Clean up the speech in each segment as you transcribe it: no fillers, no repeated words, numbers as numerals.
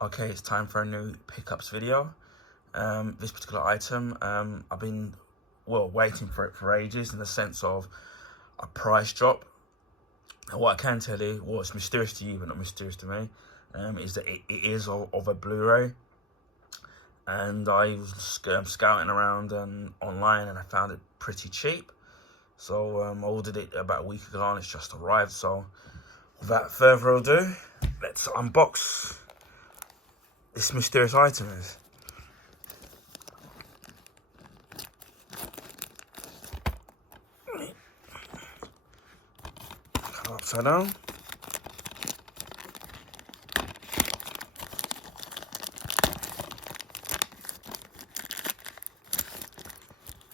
Okay, it's time for a new pickups video. This particular item, I've been, waiting for it for ages in the sense of a price drop. And what I can tell you, what's mysterious to you but not mysterious to me, is that it is of a Blu-ray. And I was scouting around online and I found it pretty cheap. So I ordered it about a week ago and it's just arrived. So without further ado, let's unbox this mysterious item is. Cut upside down.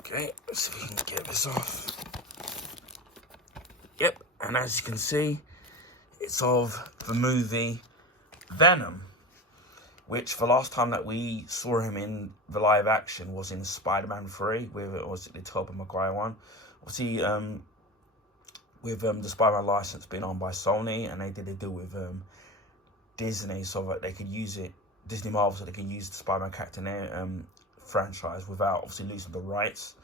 Okay, let's see if we can get this off. Yep, and as you can see, it's of the movie Venom, which the last time that we saw him in the live action was in Spider-Man 3, with it was the Tobey Maguire one. Obviously, with the Spider-Man license being owned by Sony, and they did a deal with Disney so that they could use it, Disney Marvel, so they can use the Spider-Man character in their franchise without obviously losing the rights.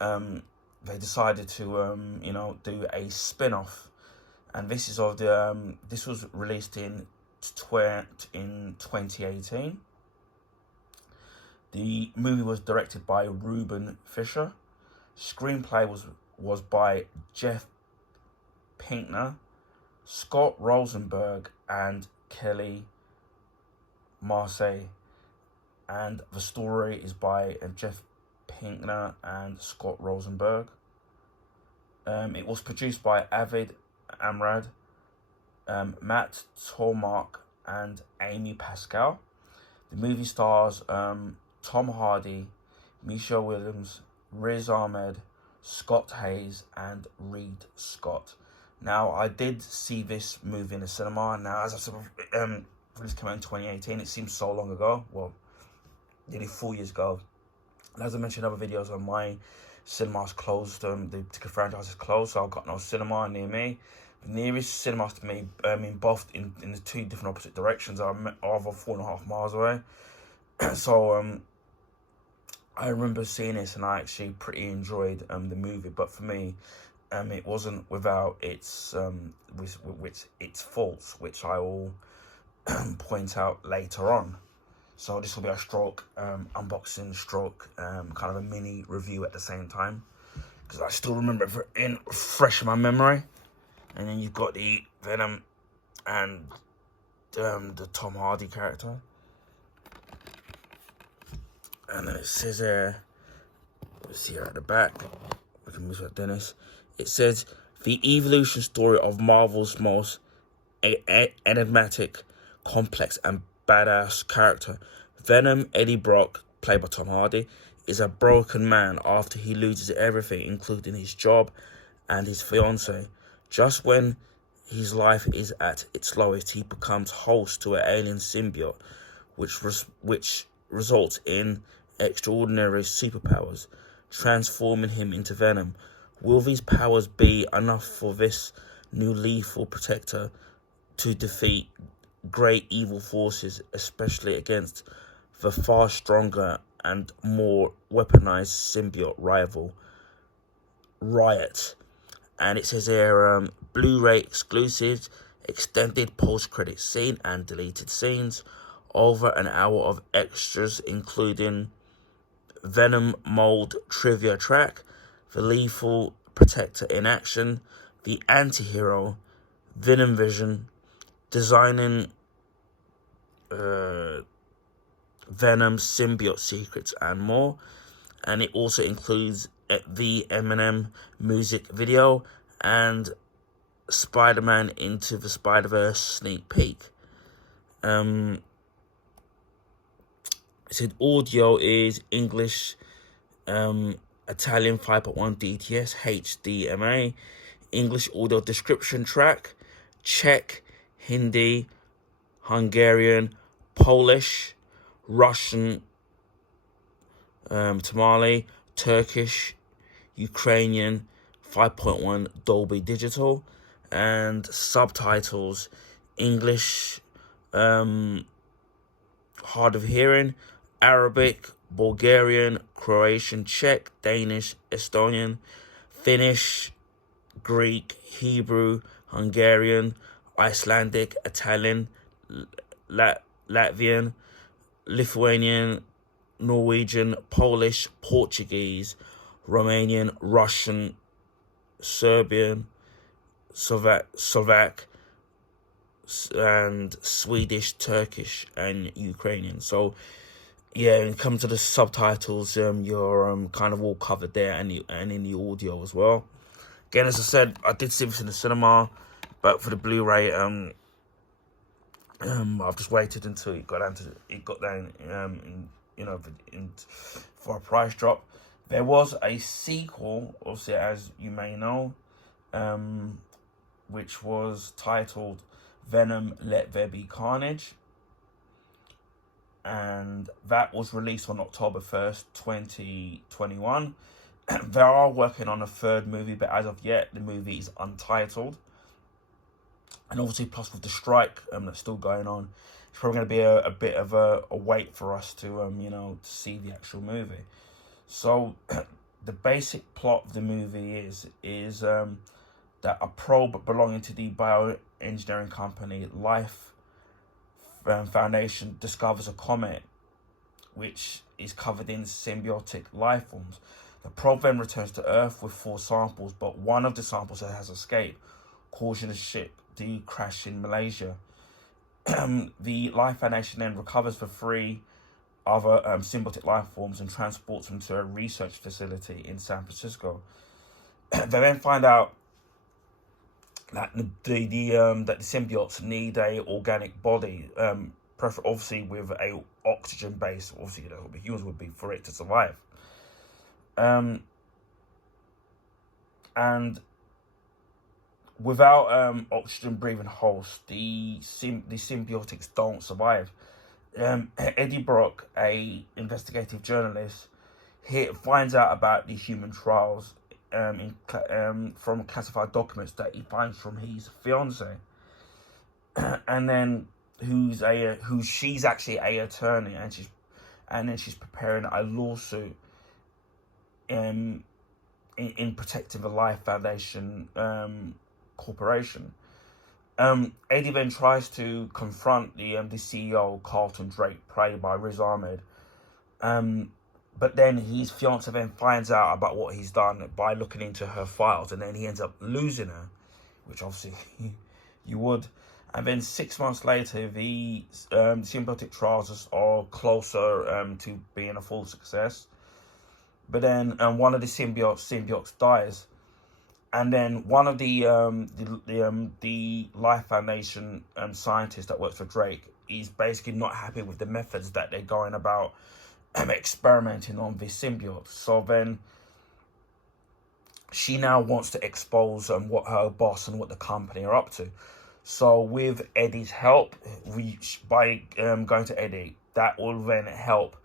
They decided to, do a spin-off, and this is of the this was released in 2018. The movie was directed by Ruben Fisher. Screenplay was by Jeff Pinkner, Scott Rosenberg, and Kelly Marseille. And the story is by Jeff Pinkner and Scott Rosenberg. It was produced by Avid Amrad, Matt Tormark, and Amy Pascal. The movie stars Tom Hardy, Michelle Williams, Riz Ahmed, Scott Hayes, and Reed Scott. Now, I did see this movie in the cinema. Now, as I said, this came out in 2018. It seems so long ago. Well, nearly 4 years ago. And as I mentioned in other videos, my cinema's closed. The particular franchise is closed, so I've got no cinema near me. The nearest cinemas to me, in the two different opposite directions, are over 4.5 miles away. So I remember seeing this, and I actually pretty enjoyed the movie. But for me, it wasn't without its its faults, which I will point out later on. So this will be a unboxing stroke, kind of a mini review at the same time, because I still remember it fresh in my memory. And then you've got the Venom and the Tom Hardy character. And then it says here, let's see here at the back, we can move that Dennis. It says, the evolution story of Marvel's most enigmatic, complex, and badass character. Venom, Eddie Brock, played by Tom Hardy, is a broken man after he loses everything, including his job and his fiancée. Just when his life is at its lowest, he becomes host to an alien symbiote, which results in extraordinary superpowers, transforming him into Venom. Will these powers be enough for this new lethal protector to defeat great evil forces, especially against the far stronger and more weaponized symbiote rival, Riot? And it says here, Blu-ray exclusive, extended post-credit scene and deleted scenes, over an hour of extras, including Venom mold trivia track, the lethal protector in action, the anti-hero, Venom Vision, designing Venom symbiote secrets, and more. And it also includes the Eminem music video and Spider-Man Into the Spider-Verse sneak peek. It said audio is English, Italian 5.1 DTS, HDMA, English audio description track, Czech, Hindi, Hungarian, Polish, Russian, Tamale, Turkish, Ukrainian, 5.1 Dolby Digital, and subtitles English, hard of hearing, Arabic, Bulgarian, Croatian, Czech, Danish, Estonian, Finnish, Greek, Hebrew, Hungarian, Icelandic, Italian, Latvian, Lithuanian, Norwegian, Polish, Portuguese, Romanian, Russian, Serbian, Slovak, and Swedish, Turkish, and Ukrainian. So yeah, when it comes to the subtitles, you're kind of all covered there, and in the audio as well. Again, as I said, I did see this in the cinema, but for the Blu-ray, I've just waited until it got down, for a price drop. There was a sequel, obviously, as you may know, which was titled Venom: Let There Be Carnage, and that was released on October 1st, 2021. They are working on a third movie, but as of yet, the movie is untitled. And obviously, plus with the strike that's still going on, it's probably going to be a bit of a wait for us to to see the actual movie. So the basic plot of the movie is that a probe belonging to the bioengineering company Life Foundation discovers a comet which is covered in symbiotic life forms. The probe then returns to Earth with 4 samples, but one of the samples has escaped, causing the ship to crash in Malaysia. The Life Foundation then recovers the 3 other symbiotic life forms and transports them to a research facility in San Francisco. They then find out that the symbiotes need a organic body, obviously with a oxygen base. Obviously, what the humans would be for it to survive. And without oxygen breathing hosts, the symbiotics don't survive. Eddie Brock, a investigative journalist, finds out about the human trials from classified documents that he finds from his fiance, and then she's actually a attorney, and then she's preparing a lawsuit in protecting the Life Foundation corporation. Eddie then tries to confront the CEO, Carlton Drake, played by Riz Ahmed. But then his fiance then finds out about what he's done by looking into her files, and then he ends up losing her, which obviously you would. And then 6 months later, the symbiotic trials are closer to being a full success. But then one of the symbiotes dies, and then one of the Life Foundation scientists that works for Drake is basically not happy with the methods that they're going about experimenting on this symbiote. So then she now wants to expose what her boss and what the company are up to. So with Eddie's help, by going to Eddie, that will then help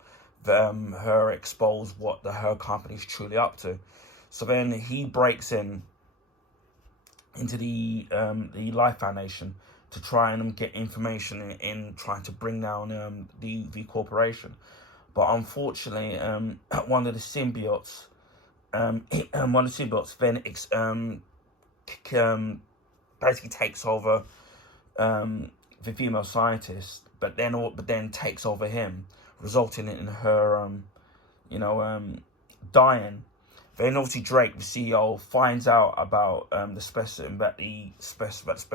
her expose what her company is truly up to. So then he breaks into the Life Foundation to try and get information in trying to bring down the corporation. But unfortunately, one of the symbiotes then basically takes over the female scientist, but then takes over him, resulting in her dying. Then obviously Drake, the CEO, finds out about the specimen that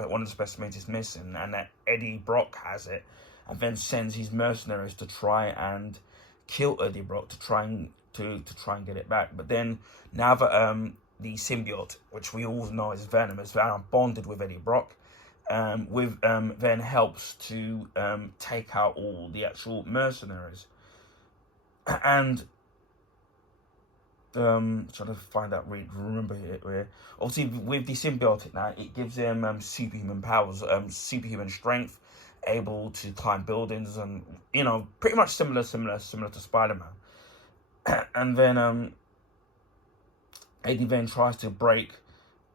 one of the specimens is missing, and that Eddie Brock has it, and then sends his mercenaries to try and kill Eddie Brock to try and get it back. But then now that the symbiote, which we all know is Venom, is now bonded with Eddie Brock, then helps to take out all the actual mercenaries. And trying to find out, remember here. Obviously, with the symbiotic now, it gives him superhuman powers, superhuman strength, able to climb buildings, and pretty much similar to Spider-Man. And then Eddie then tries to break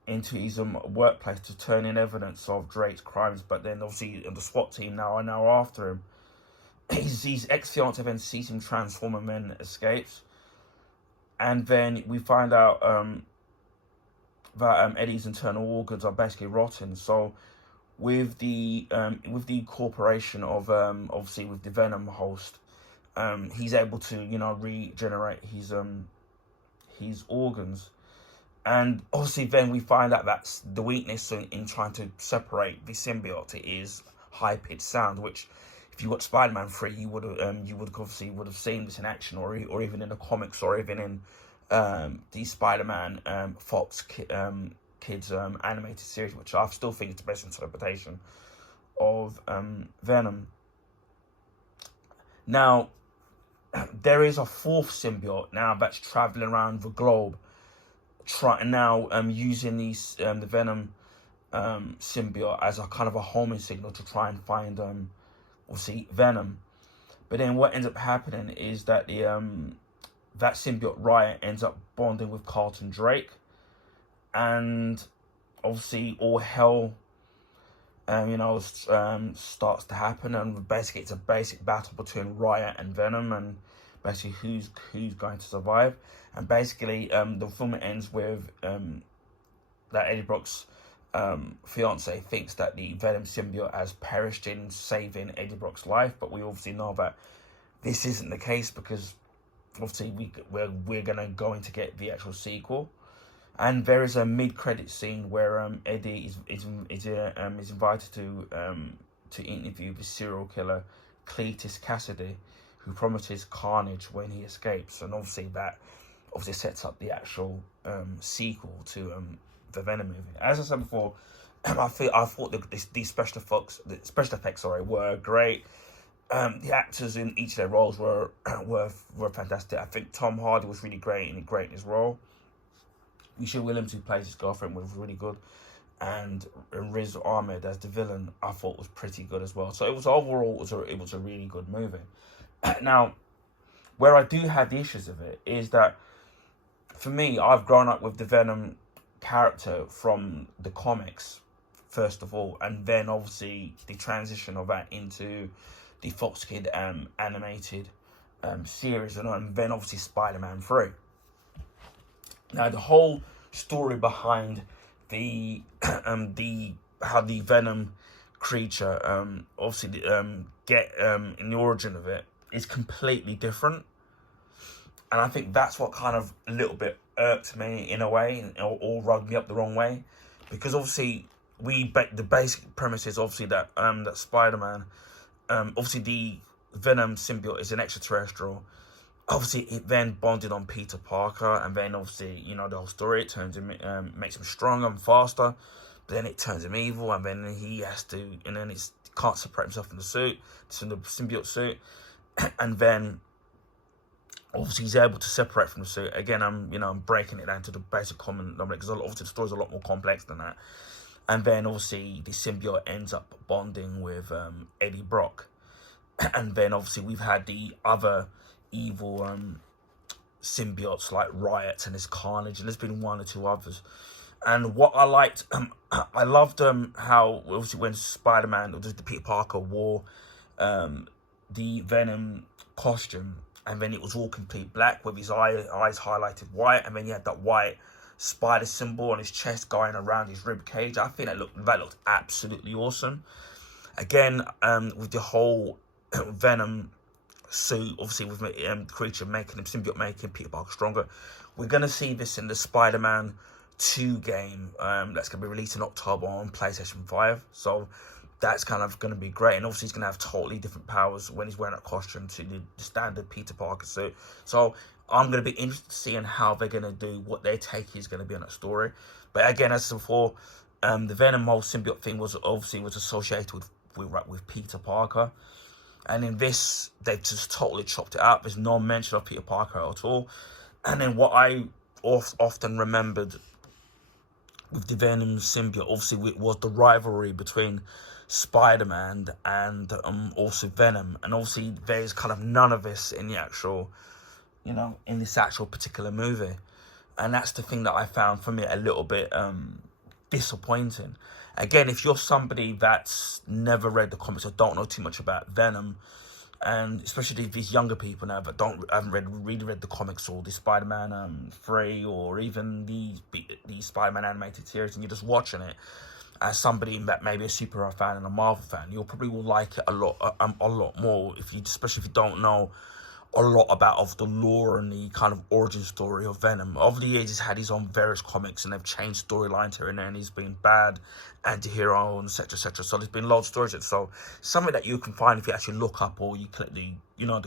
into his workplace to turn in evidence of Drake's crimes, but then obviously the SWAT team are now after him. his ex-fiance then sees him transform and then escapes. And then we find out that Eddie's internal organs are basically rotten. So with the incorporation of obviously with the Venom host, he's able to, you know, regenerate his organs. And obviously then we find out that's the weakness in trying to separate the symbiote is high-pitched sound, which if you watch Spider-Man 3, you would obviously seen this in action, or even in the comics, or even in the Spider-Man Fox kids animated series, which I still think is the best interpretation of Venom. Now, there is a fourth symbiote now that's traveling around the globe, using these the Venom symbiote as a kind of a homing signal to try and find obviously Venom. But then what ends up happening is that the that symbiote Riot ends up bonding with Carlton Drake, and obviously all hell starts to happen, and basically it's a basic battle between Riot and Venom, and basically who's going to survive. And basically the film ends with that Eddie Brock's fiance thinks that the Venom symbiote has perished in saving Eddie Brock's life, but we obviously know that this isn't the case, because obviously we're gonna going to get the actual sequel. And there is a mid-credit scene where Eddie is invited to interview the serial killer Cletus Cassidy, who promises carnage when he escapes, and obviously that sets up the actual sequel to the Venom movie. As I said before, I thought these special effects were great. The actors in each of their roles were fantastic. I think Tom Hardy was really great in his role. Michelle Williams, who plays his girlfriend, was really good, and Riz Ahmed as the villain, I thought was pretty good as well. So it was a really good movie. Now, where I do have the issues of it is that, for me, I've grown up with the Venom character from the comics, first of all, and then obviously the transition of that into the Fox Kid animated series, and then obviously Spider-Man 3. Now, the whole story behind how the Venom creature obviously get in the origin of it is completely different, and I think that's what kind of a little bit irked me in a way, or rubbed me up the wrong way, because obviously the basic premise is obviously that that Spider-Man, obviously the Venom symbiote is an extraterrestrial. Obviously, it then bonded on Peter Parker, and then obviously, you know, the whole story, it turns him, makes him stronger and faster, but then it turns him evil, and then he has to, and then he can't separate himself from the suit, from the symbiote suit, and then obviously he's able to separate from the suit. Again, I'm breaking it down to the basic common number, because obviously the story's a lot more complex than that. And then obviously the symbiote ends up bonding with Eddie Brock, and then obviously we've had the other evil symbiotes like Riot and his Carnage, and there's been one or two others. And what I liked, I loved how obviously when Spider-Man, or the Peter Parker, wore the Venom costume, and then it was all complete black with his eyes highlighted white, and then he had that white spider symbol on his chest going around his rib cage. I think that looked absolutely awesome. Again, with the whole Venom suit, obviously with creature making him, symbiote making Peter Parker stronger. We're going to see this in the Spider-Man 2 game that's going to be released in October on PlayStation 5. So that's kind of going to be great. And obviously he's going to have totally different powers when he's wearing that costume to the standard Peter Parker suit. So I'm going to be interested to see how they're going to do, what their take is going to be on that story. But again, as before, the Venom whole symbiote thing was associated with Peter Parker. And in this, they've just totally chopped it up. There's no mention of Peter Parker at all. And then what I often remembered with the Venom symbiote, obviously, it was the rivalry between Spider-Man and also Venom. And obviously, there's kind of none of this in the actual, in this actual particular movie. And that's the thing that I found, for me, a little bit disappointing. Again, if you're somebody that's never read the comics or don't know too much about Venom, and especially these younger people now that haven't really read the comics or the Spider-Man 3 or even the Spider-Man animated series, and you're just watching it as somebody that maybe a superhero fan and a Marvel fan, you'll probably will like it a lot more especially if you don't know a lot about of the lore and the kind of origin story of Venom. Over the years, he's had his own various comics, and they've changed storylines here and there, and he's been bad, anti-hero, and etc, etc. So there's been loads of stories. So something that you can find if you actually look up or you click the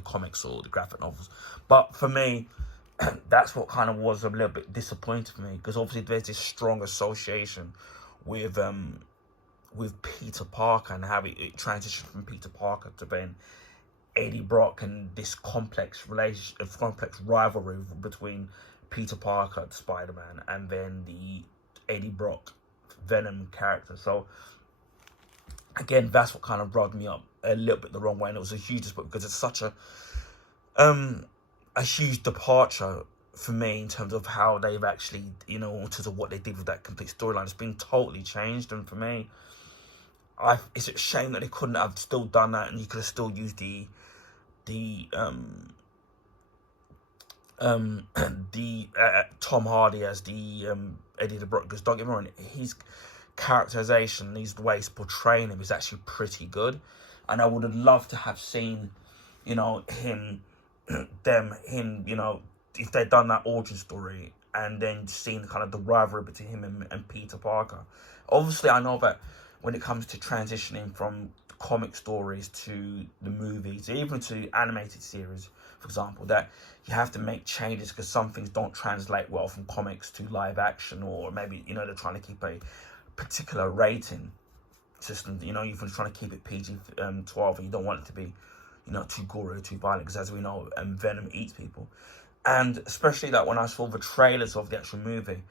comics or the graphic novels. But for me, that's what kind of was a little bit disappointing for me, because obviously there's this strong association with Peter Parker and how it transitioned from Peter Parker to then Eddie Brock, and this complex rivalry between Peter Parker, Spider-Man, and then the Eddie Brock Venom character. So again, that's what kind of rubbed me up a little bit the wrong way, and it was a huge disappointment because it's such a huge departure for me in terms of how they've actually, in terms of what they did with that complete storyline. It's been totally changed, and for me, it's a shame that they couldn't have still done that, and you could have still used the Tom Hardy as the Eddie the Brock, because don't get me wrong, his characterization, the way he's portraying him is actually pretty good, and I would have loved to have seen, him, if they'd done that origin story and then seen kind of the rivalry between him and Peter Parker. Obviously, I know that when it comes to transitioning from comic stories to the movies, even to animated series, for example, that you have to make changes because some things don't translate well from comics to live action, or maybe, they're trying to keep a particular rating system, you're trying to keep it PG-12, and you don't want it to be, too gory or too violent, because as we know, Venom eats people. And especially that when I saw the trailers of the actual movie,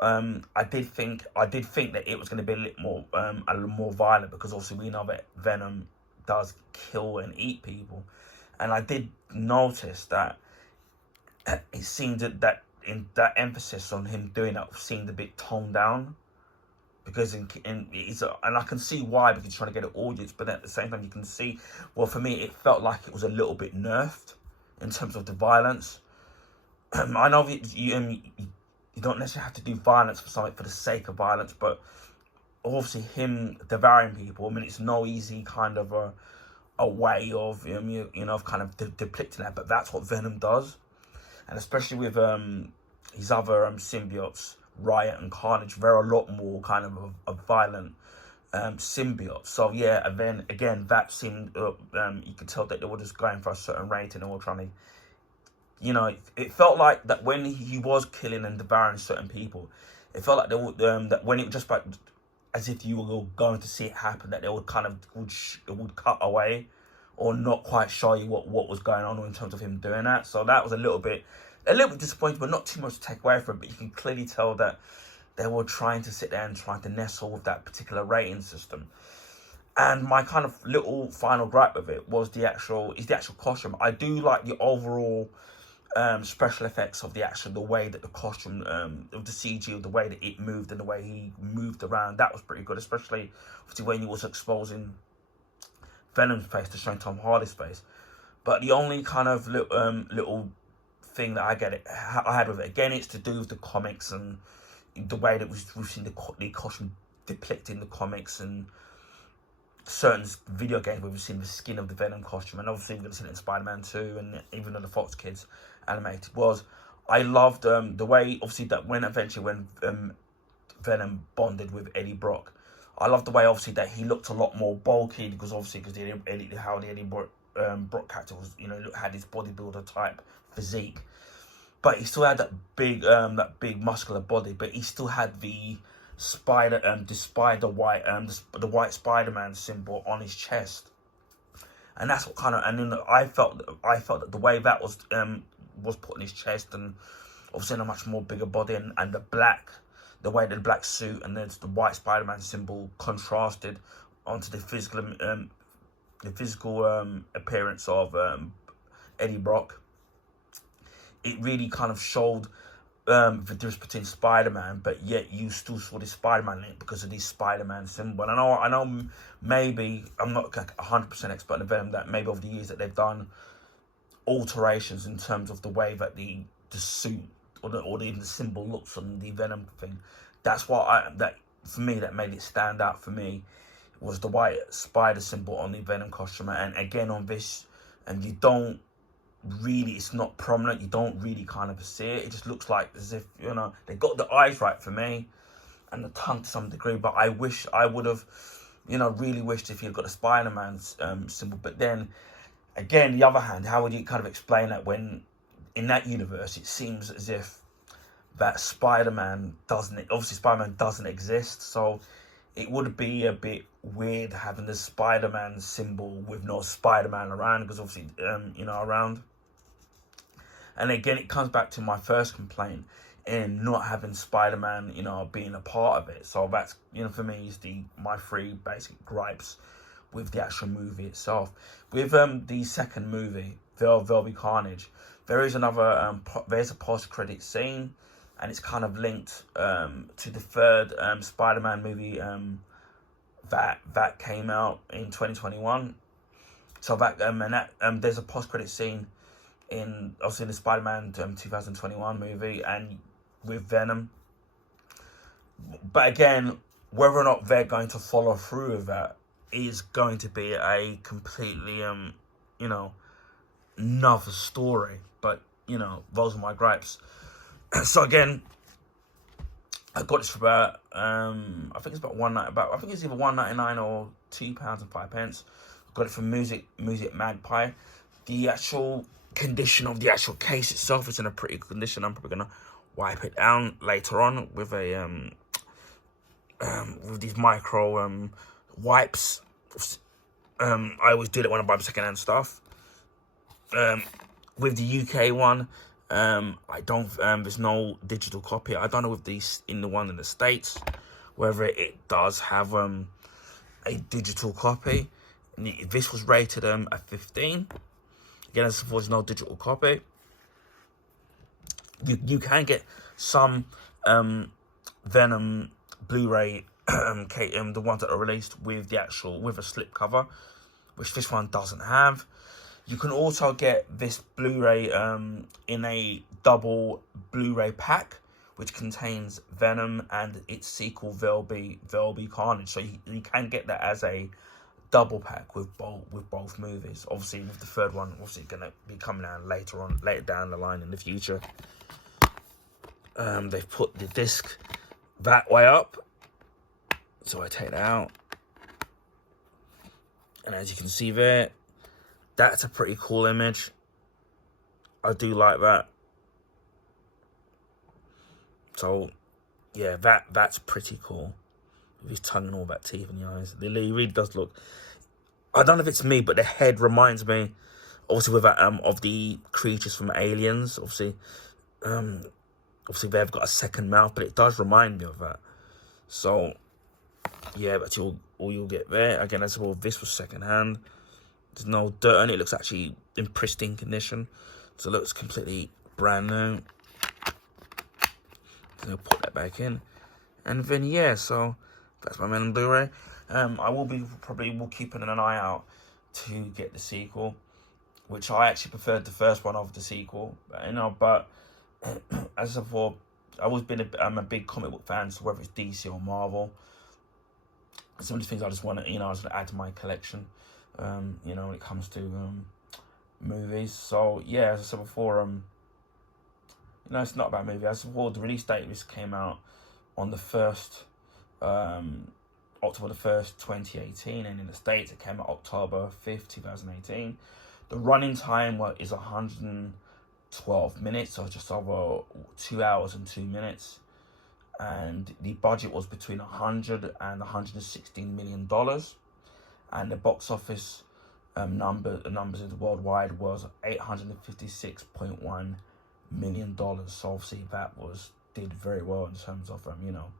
I did think that it was going to be a little more violent, because obviously we know that Venom does kill and eat people, and I did notice that it seemed that in that emphasis on him doing that seemed a bit toned down, because and I can see why, because he's trying to get an audience, but at the same time you can see, well, for me it felt like it was a little bit nerfed in terms of the violence. I know you don't necessarily have to do violence for something for the sake of violence, but obviously him devouring people, it's no easy kind of a way of of kind of depicting that, but that's what Venom does, and especially with his other symbiotes, Riot and Carnage, they're a lot more kind of a violent symbiote. So yeah, and then again that seemed you could tell that they were just going for a certain rating, and were trying to. It felt like that when he was killing and devouring certain people, it felt like they would, that when it was just like, as if you were going to see it happen, that they would kind of would cut away, or not quite show you what was going on in terms of him doing that. So that was a little bit disappointing, but not too much to take away from it. But you can clearly tell that they were trying to sit there and trying to nestle with that particular rating system. And my kind of little final gripe with it was the actual costume. I do like the overall special effects of the way that the costume of the CG, of the way that it moved and the way he moved around. That was pretty good, especially obviously when he was exposing Venom's face to showing Tom Hardy's face. But the only kind of little thing that I had with it, again, it's to do with the comics and the way that we've seen the costume depicted in the comics, and certain video games where we've seen the skin of the Venom costume, and obviously we're going to see it in Spider-Man 2, and even though the Fox Kids animated I loved the way, obviously, that when Venom bonded with Eddie Brock, I loved the way, obviously, that he looked a lot more bulky, because the Eddie Brock character was, had his bodybuilder type physique, but he still had that big muscular body, but he still had the the white Spider-Man symbol on his chest, and that's what kind of, and then I felt that the way that was put on his chest, and obviously in a much more bigger body, and the way the black suit and the white Spider-Man symbol contrasted onto the physical appearance of Eddie Brock. It really kind of showed the difference between Spider-Man, but yet you still saw this Spider-Man link because of this Spider-Man symbol. And I know maybe, I'm not like 100% expert in Venom, that maybe over the years that they've done alterations in terms of the way that the suit or even the symbol looks on the Venom thing. That's what that for me, that made it stand out for me, was the white spider symbol on the Venom costume. And again on this, and you don't really, it's not prominent, you don't really kind of see it. It just looks like as if, you know, they got the eyes right for me and the tongue to some degree, but I wish I would have, you know, really wished if you'd got the Spider-Man symbol. But then again, the other hand, how would you kind of explain that when in that universe it seems as if that Spider-Man doesn't exist, so it would be a bit weird having the Spider-Man symbol with no Spider-Man around, because obviously you know, around. And again, it comes back to my first complaint in not having Spider-Man, you know, being a part of it. So that's, you know, for me is my three basic gripes with the actual movie itself. With the second movie, Velvet Carnage, there is another there's a post-credit scene, and it's kind of linked to the third Spider-Man movie that came out in 2021. So that there's a post-credit scene in obviously the Spider-Man 2021 movie and with Venom. But again, whether or not they're going to follow through with that is going to be a completely you know, another story. But you know, those are my gripes. So again, I got this for about I think it's about I think it's either £1.99 or £2.05. Got it from Music Magpie. The actual condition of the actual case itself is in a pretty good condition. I'm probably gonna wipe it down later on with a with these micro wipes. I always do that when I buy secondhand stuff. With the UK one, I don't. There's no digital copy. I don't know if these in the one in the States, whether it does have a digital copy. This was rated a 15. Again, as there's no digital copy. You can get some Venom Blu-ray, the ones that are released with the actual with a slip cover, which this one doesn't have. You can also get this Blu-ray in a double Blu-ray pack, which contains Venom and its sequel, Velvet Carnage. So you can get that as a double pack with both movies. Obviously, with the third one, obviously gonna be coming out later down the line in the future. They've put the disc that way up, so I take that out, and as you can see there, that's a pretty cool image. I do like that. So yeah, that's pretty cool. With his tongue and all that teeth in the eyes. He really does look. I don't know if it's me, but the head reminds me, obviously with that of the creatures from Aliens. Obviously they've got a second mouth, but it does remind me of that. So yeah, that's all you'll get there. Again, as well, this was secondhand. There's no dirt on it. It looks actually in pristine condition, so it looks completely brand new. I'll put that back in, and then yeah, so that's my Venom Blu-ray. I will probably keeping an eye out to get the sequel, which I actually preferred the first one over the sequel. You know, but as before, I'm a big comic book fan, so whether it's DC or Marvel, some of the things I just want to, you know, I just want to add to my collection. You know, when it comes to movies. So yeah, as I said before, you know, it's not about movie. As I said before, the release date of this came out on the 1st, October the 1st, 2018, and in the States it came out October 5th, 2018. The running time is 112 minutes, so just over 2 hours and 2 minutes. And the budget was between $100 and $116 million. And the box office numbers worldwide was $856.1 million. So obviously that did very well in terms of you know,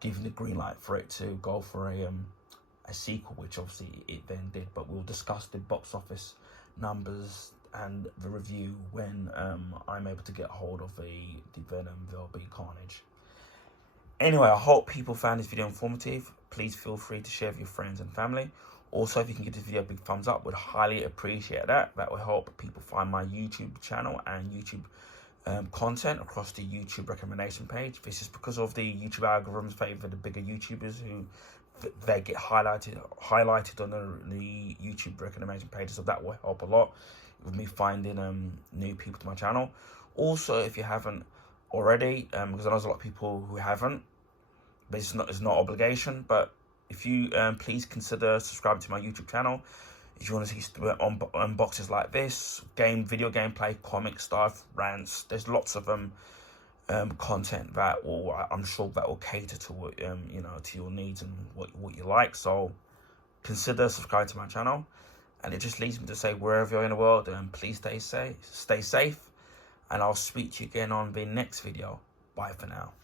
giving the green light for it to go for a sequel, which obviously it then did. But we'll discuss the box office numbers and the review when I'm able to get hold of the Venom VLB Carnage. Anyway, I hope people found this video informative. Please feel free to share with your friends and family. Also, if you can give this video a big thumbs up, would highly appreciate that. That will help people find my YouTube channel and YouTube content across the YouTube recommendation page. This is because of the YouTube algorithms favor the bigger YouTubers who they get highlighted on the YouTube recommendation page. So that will help a lot with me finding new people to my channel. Also, if you haven't already, because I know there's a lot of people who haven't, but it's not obligation, but if you please consider subscribing to my YouTube channel if you want to see unboxes like this, video gameplay, comic stuff, rants. There's lots of content that I'm sure that will cater to what to your needs and what you like. So consider subscribing to my channel. And it just leaves me to say, wherever you're in the world, please stay safe, and I'll speak to you again on the next video. Bye for now.